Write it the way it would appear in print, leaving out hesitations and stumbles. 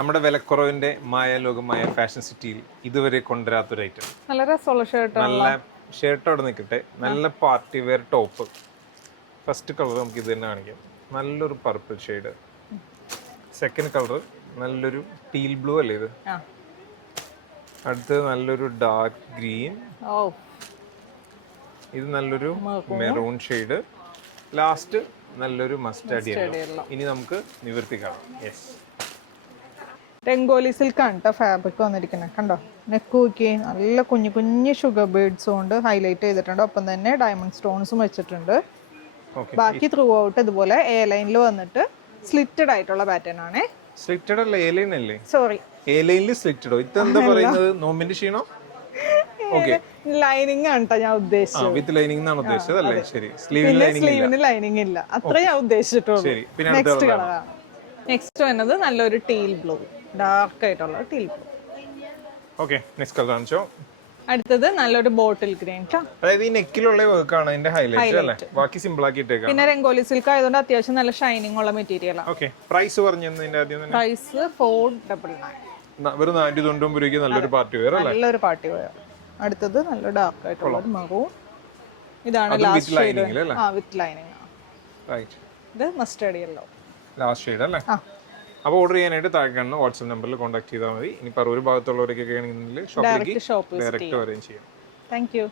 നമ്മുടെ വിലക്കുറവിന്റെ മായ ലോകമായ ഫാഷൻ സിറ്റിയിൽ ഇതുവരെ കൊണ്ടുവരാത്തൊരു ഐറ്റം. നല്ല രസമുള്ള ഷർട്ട്. നല്ല ഷർട്ട് അവിടെ നിൽക്കട്ടെ, നല്ല party wear top. First colour നമുക്ക് ഇത് തന്നെ കാണിക്കാം. നല്ലൊരു പർപ്പിൾ ഷെയ്ഡ്. സെക്കൻഡ് കളർ നല്ലൊരു ടീൽ ബ്ലൂ അല്ലേ ഇത്. അടുത്തത് നല്ലൊരു ഡാർക്ക് ഗ്രീൻ. ഇത് നല്ലൊരു മെറൂൺ ഷെയ്ഡ്. ലാസ്റ്റ് നല്ലൊരു മസ്റ്റാർഡ് യെല്ലോ. ഇനി നമുക്ക് നിവർത്തി കാണാം. യെസ്, രംഗോലി സിൽക്കാണ് കേട്ടോ ഫാബ്രിക് വന്നിരിക്കുന്നത്. കണ്ടോ, നെക്ക് നോക്കി നല്ല കുഞ്ഞു കുഞ്ഞു ഷുഗർ ബീഡ്സും കൊണ്ട് ഹൈലൈറ്റ് ചെയ്തിട്ടുണ്ട്. ഒപ്പം തന്നെ ഡയമണ്ട് സ്റ്റോൺസും വെച്ചിട്ടുണ്ട്. ബാക്കി ത്രൂ ഔട്ട് ഇതുപോലെ എ ലൈനിൽ വന്നിട്ട് സ്ലിറ്റഡ് ആയിട്ടുള്ള പാറ്റേൺ ആണ്. സ്ലിറ്റഡ് അല്ല, എ ലൈൻ അല്ലേ? സോറി, എ ലൈനിൽ സ്ലിറ്റഡോ? ഇതെന്താ പറയുന്നത്? നോമ്പിന്റെ ക്ഷീണോ? ലൈനിങ് ആണ് കേട്ടോ ഞാൻ ഉദ്ദേശിച്ചത്. വിത്ത് ലൈനിങ് എന്നാണ് ഉദ്ദേശിച്ചത് അല്ലേ? ശരി, സ്ലീവിന് ലൈനിങ് ഇല്ല, അത്രേ ഞാൻ ഉദ്ദേശിച്ചിട്ടുള്ളൂ. നെക്സ്റ്റ് കളറാണ്. നെക്സ്റ്റ് വരുന്നത് നല്ലൊരു ടീൽ ബ്ലൂ, ഡാർക്ക് ആയിട്ടുള്ള teal blue. Okay, next colour കാണിച്ചോ. അടുത്തത് നല്ലൊരു ബോട്ടിൽ ഗ്രീൻ. അതായത് ഈ നെക്കിലുള്ള വർക്കാണ് ഇതിന്റെ ഹൈലൈറ്റ് അല്ലേ? ബാക്കി സിമ്പിൾ ആക്കിയിട്ടേക്കാം. പിന്നെ രംഗോലി സിൽക്ക് ആയതുകൊണ്ട് അത്യാവശ്യം നല്ല ഷൈനിങ് ഉള്ള മെറ്റീരിയൽ ആണ്. ഓക്കേ, പ്രൈസ് പറഞ്ഞതിന്റെ ആദ്യം തന്നെ പ്രൈസ് 499. വെറും 490 രൂപയ്ക്ക് നല്ലൊരു പാർട്ടി വെയർ അല്ലേ? നല്ലൊരു പാർട്ടി വെയർ. അടുത്തത് നല്ല ഡാർക്ക് ആയിട്ടുള്ള മെറൂൺ. ഇതാണ് last shade. With lining. Right, ഇത് മസ്റ്റർഡ് യെല്ലോ ലാസ്റ്റ് ഷെയ്ഡ് അല്ലേ? അപ്പോൾ ഓർഡർ ചെയ്യാനായിട്ട് താഴെ കാണുന്ന വാട്സ്ആപ്പ് നമ്പറിൽ കോൺടാക്ട് ചെയ്താൽ മതി. ഇനി പറവൂർ ഭാഗത്തുള്ളവരൊക്കെ ആണെങ്കിൽ ഷോപ്പിലേക്ക് ഡയറക്റ്റ് വരികയും ചെയ്യാം. Thank you.